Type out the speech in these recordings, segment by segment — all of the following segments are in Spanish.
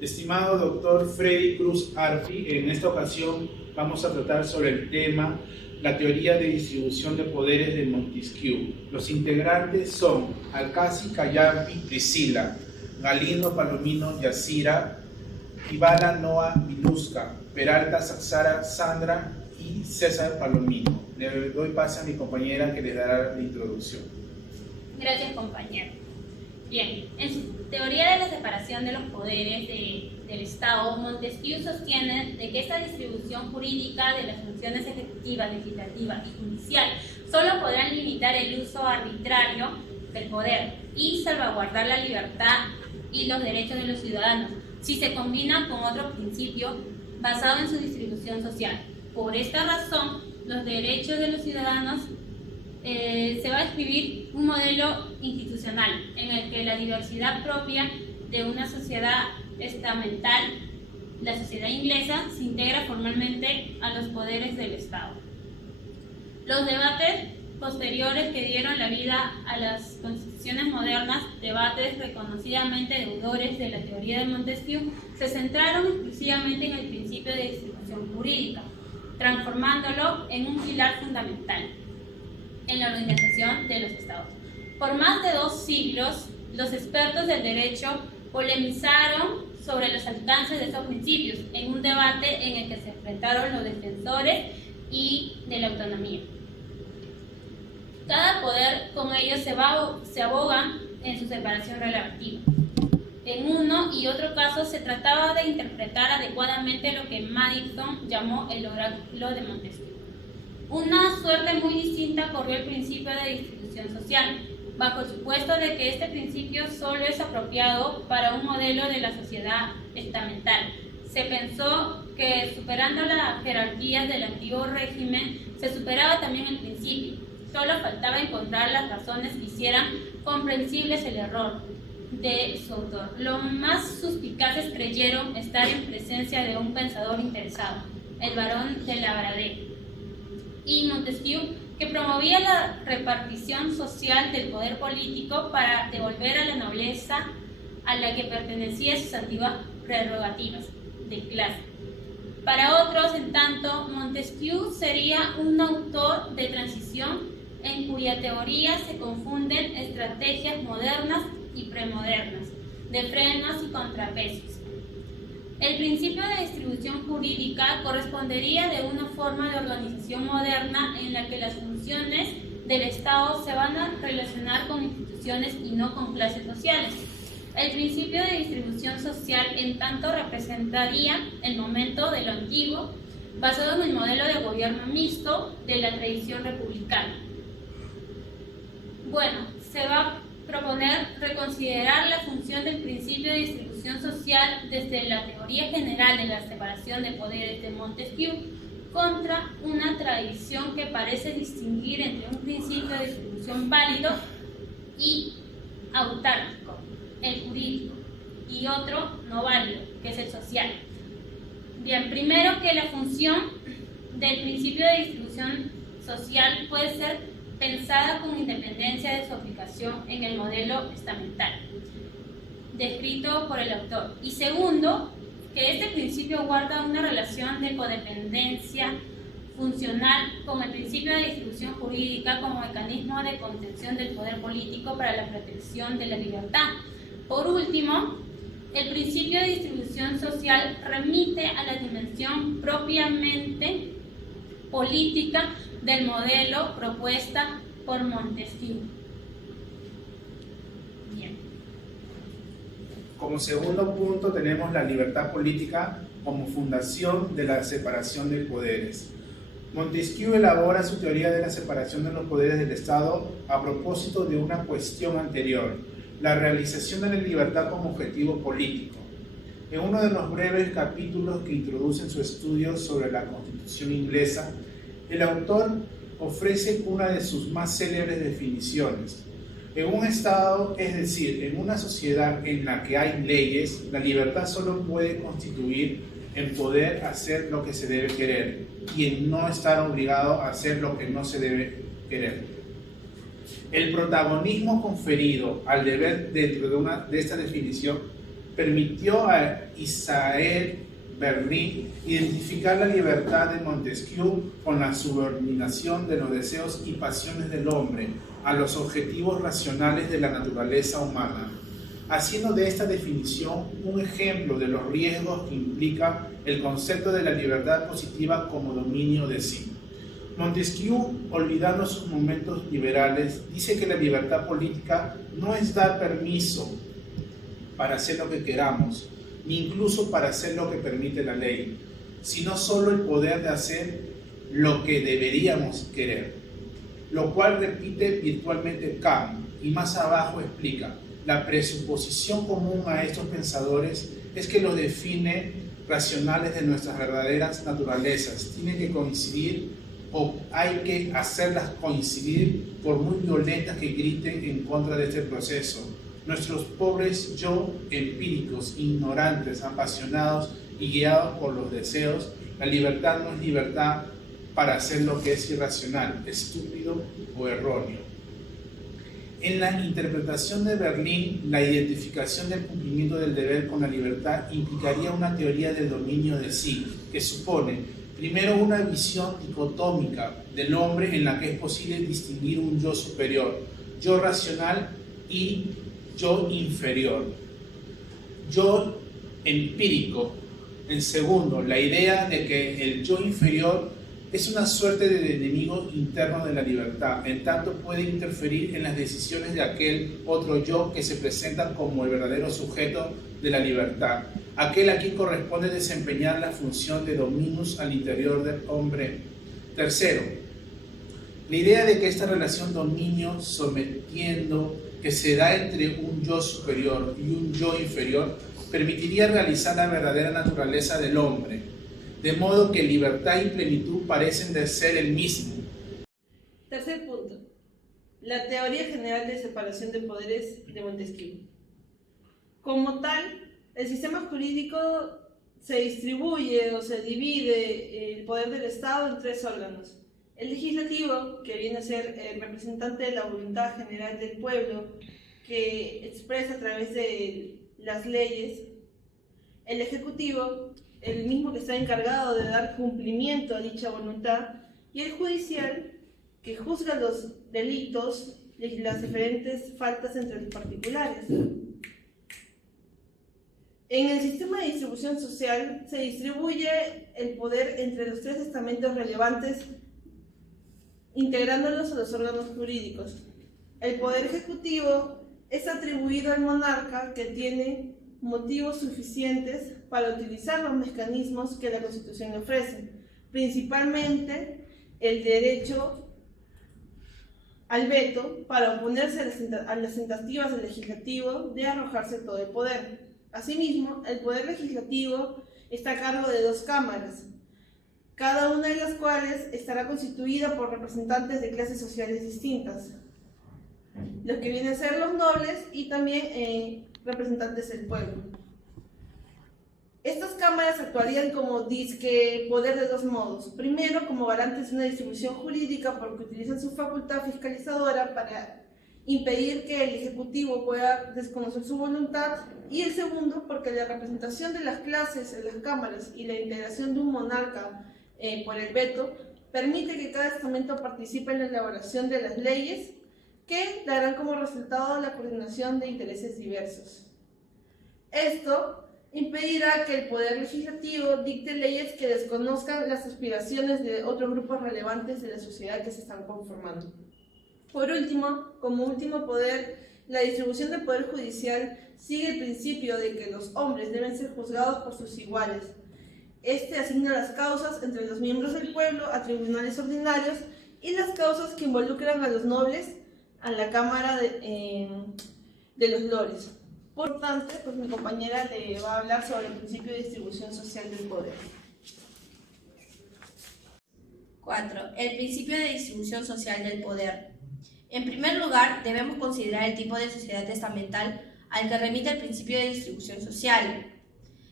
Estimado doctor Freddy Cruz Arfi, en esta ocasión vamos a tratar sobre el tema la teoría de distribución de poderes de Montesquieu. Los integrantes son Alcasi, Callampi, Priscila, Galindo, Palomino, Yacira, Ibala, Noa, Vilusca, Peralta, Saxara, Sandra y César Palomino. Le doy paso a mi compañera que les dará la introducción. Gracias, compañero. Bien, en su teoría de la separación de los poderes del Estado, Montesquieu sostiene de que esta distribución jurídica de las funciones ejecutiva, legislativa y judicial solo podrán limitar el uso arbitrario del poder y salvaguardar la libertad y los derechos de los ciudadanos si se combina con otro principio basado en su distribución social. Por esta razón, los derechos de los ciudadanos se va a escribir un modelo institucional en el que la diversidad propia de una sociedad estamental, la sociedad inglesa, se integra formalmente a los poderes del Estado. Los debates posteriores que dieron la vida a las constituciones modernas, debates reconocidamente deudores de la teoría de Montesquieu, se centraron exclusivamente en el principio de distribución jurídica, transformándolo en un pilar fundamental en la organización de los estados. Por más de 2 siglos, los expertos del derecho polemizaron sobre los alcances de estos principios en un debate en el que se enfrentaron los defensores y de la autonomía. Cada poder con ellos se abogan en su separación relativa. En uno y otro caso se trataba de interpretar adecuadamente lo que Madison llamó el oráculo de Montesquieu. Una suerte muy distinta corrió el principio de distribución social, bajo el supuesto de que este principio solo es apropiado para un modelo de la sociedad estamental. Se pensó que superando las jerarquías del antiguo régimen, se superaba también el principio. Solo faltaba encontrar las razones que hicieran comprensibles el error de su autor. Los más suspicaces creyeron estar en presencia de un pensador interesado, el barón de Lavardée, y Montesquieu, que promovía la repartición social del poder político para devolver a la nobleza a la que pertenecía sus antiguas prerrogativas de clase. Para otros, en tanto, Montesquieu sería un autor de transición en cuya teoría se confunden estrategias modernas y premodernas, de frenos y contrapesos. El principio de distribución jurídica correspondería de una forma de organización moderna en la que las funciones del Estado se van a relacionar con instituciones y no con clases sociales. El principio de distribución social, en tanto, representaría el momento de lo antiguo, basado en el modelo de gobierno mixto de la tradición republicana. Bueno, se va a proponer reconsiderar la función del principio de distribución social desde la teoría general de la separación de poderes de Montesquieu contra una tradición que parece distinguir entre un principio de distribución válido y autárquico, el jurídico, y otro no válido, que es el social. Bien, primero, que la función del principio de distribución social puede ser pensada con independencia de su aplicación en el modelo estamental descrito por el autor. Y segundo, que este principio guarda una relación de codependencia funcional con el principio de distribución jurídica como mecanismo de contención del poder político para la protección de la libertad. Por último, el principio de distribución social remite a la dimensión propiamente política del modelo propuesta por Montesquieu. Bien. Como segundo punto tenemos la libertad política como fundación de la separación de poderes. Montesquieu elabora su teoría de la separación de los poderes del Estado a propósito de una cuestión anterior, la realización de la libertad como objetivo político. En uno de los breves capítulos que introducen su estudio sobre la Constitución inglesa, el autor ofrece una de sus más célebres definiciones. En un Estado, es decir, en una sociedad en la que hay leyes, la libertad solo puede constituir en poder hacer lo que se debe querer y en no estar obligado a hacer lo que no se debe querer. El protagonismo conferido al deber dentro de esta definición permitió a Isaac Berlin identificar la libertad de Montesquieu con la subordinación de los deseos y pasiones del hombre a los objetivos racionales de la naturaleza humana, haciendo de esta definición un ejemplo de los riesgos que implica el concepto de la libertad positiva como dominio de sí. Montesquieu, olvidando sus momentos liberales, dice que la libertad política no es dar permiso para hacer lo que queramos, ni incluso para hacer lo que permite la ley, sino solo el poder de hacer lo que deberíamos querer, lo cual repite virtualmente Kant, y más abajo explica: la presuposición común a estos pensadores es que los defines racionales de nuestras verdaderas naturalezas tienen que coincidir o hay que hacerlas coincidir por muy violentas que griten en contra de este proceso. Nuestros pobres yo empíricos, ignorantes, apasionados y guiados por los deseos, la libertad no es libertad para hacer lo que es irracional, estúpido o erróneo. En la interpretación de Berlín, la identificación del cumplimiento del deber con la libertad implicaría una teoría del dominio de sí, que supone, primero, una visión dicotómica del hombre en la que es posible distinguir un yo superior, yo racional y yo inferior, yo empírico. En segundo, la idea de que el yo inferior es una suerte de enemigo interno de la libertad, en tanto puede interferir en las decisiones de aquel otro yo que se presenta como el verdadero sujeto de la libertad, aquel a quien corresponde desempeñar la función de dominus al interior del hombre. Tercero, la idea de que esta relación dominio-sometiendo que se da entre un yo superior y un yo inferior permitiría realizar la verdadera naturaleza del hombre, de modo que libertad y plenitud parecen de ser el mismo. Tercer punto, la teoría general de separación de poderes de Montesquieu. Como tal, el sistema jurídico se distribuye o se divide el poder del Estado en tres órganos: el legislativo, que viene a ser el representante de la voluntad general del pueblo, que expresa a través de las leyes; el ejecutivo, el mismo que está encargado de dar cumplimiento a dicha voluntad; y el judicial, que juzga los delitos y las diferentes faltas entre los particulares. En el sistema de distribución social se distribuye el poder entre los tres estamentos relevantes, integrándolos a los órganos jurídicos. El poder ejecutivo es atribuido al monarca, que tiene motivos suficientes para utilizar los mecanismos que la Constitución le ofrece, principalmente el derecho al veto para oponerse a las tentativas del legislativo de arrojarse todo el poder. Asimismo, el poder legislativo está a cargo de dos cámaras, cada una de las cuales estará constituida por representantes de clases sociales distintas, los que vienen a ser los nobles y también representantes del pueblo. Estas cámaras actuarían como disque poder de dos modos: primero, como garantes de una distribución jurídica, porque utilizan su facultad fiscalizadora para impedir que el ejecutivo pueda desconocer su voluntad; y el segundo, porque la representación de las clases en las cámaras y la integración de un monarca por el veto permite que cada estamento participe en la elaboración de las leyes, que darán como resultado la coordinación de intereses diversos. Esto impedirá que el poder legislativo dicte leyes que desconozcan las aspiraciones de otros grupos relevantes de la sociedad que se están conformando. Por último, como último poder, la distribución del poder judicial sigue el principio de que los hombres deben ser juzgados por sus iguales. Este asigna las causas entre los miembros del pueblo a tribunales ordinarios, y las causas que involucran a los nobles a la Cámara de los Lores. Por tanto, pues mi compañera le va a hablar sobre el principio de distribución social del poder. 4. El principio de distribución social del poder. En primer lugar, debemos considerar el tipo de sociedad estamental al que remite el principio de distribución social.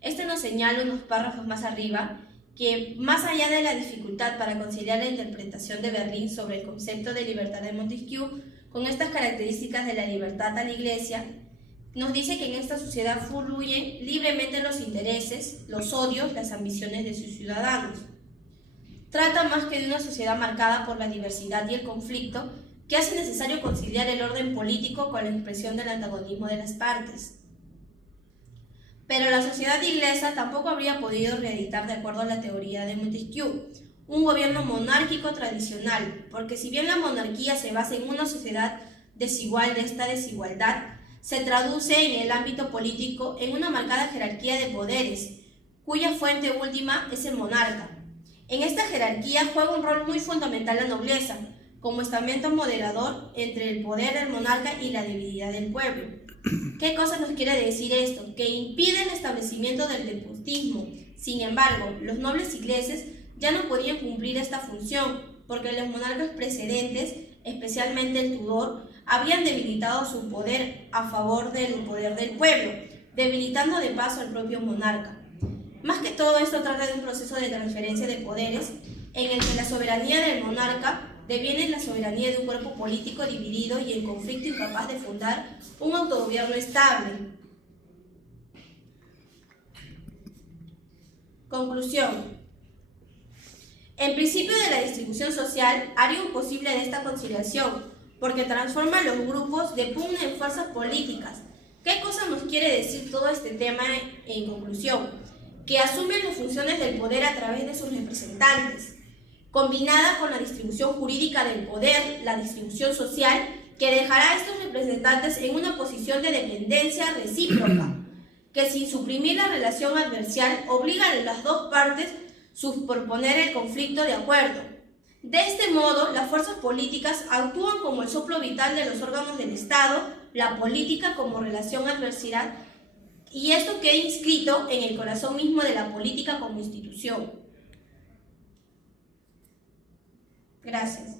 Este nos señala unos párrafos más arriba que, más allá de la dificultad para conciliar la interpretación de Berlín sobre el concepto de libertad de Montesquieu con estas características de la libertad a la Iglesia, nos dice que en esta sociedad fluyen libremente los intereses, los odios, las ambiciones de sus ciudadanos. Trata más que de una sociedad marcada por la diversidad y el conflicto, que hace necesario conciliar el orden político con la expresión del antagonismo de las partes. Pero la sociedad inglesa tampoco habría podido reeditar, de acuerdo a la teoría de Montesquieu, un gobierno monárquico tradicional, porque si bien la monarquía se basa en una sociedad desigual, de esta desigualdad se traduce en el ámbito político en una marcada jerarquía de poderes, cuya fuente última es el monarca. En esta jerarquía juega un rol muy fundamental la nobleza, como estamento moderador entre el poder del monarca y la debilidad del pueblo. ¿Qué cosa nos quiere decir esto? Que impide el establecimiento del despotismo. Sin embargo, los nobles ingleses ya no podían cumplir esta función, porque los monarcas precedentes, especialmente el Tudor, habían debilitado su poder a favor del poder del pueblo, debilitando de paso al propio monarca. Más que todo, esto trata de un proceso de transferencia de poderes en el que la soberanía del monarca deviene la soberanía de un cuerpo político dividido y en conflicto, incapaz de fundar un autogobierno estable. Conclusión. El principio de la distribución social haría imposible de esta conciliación, porque transforma los grupos de pugna en fuerzas políticas. ¿Qué cosa nos quiere decir todo este tema en conclusión? Que asumen las funciones del poder a través de sus representantes, combinada con la distribución jurídica del poder, la distribución social, que dejará a estos representantes en una posición de dependencia recíproca, que sin suprimir la relación adversarial obliga a las dos partes superponer el conflicto de acuerdo. De este modo, las fuerzas políticas actúan como el soplo vital de los órganos del Estado, la política como relación adversidad, y esto queda inscrito en el corazón mismo de la política como institución. Gracias.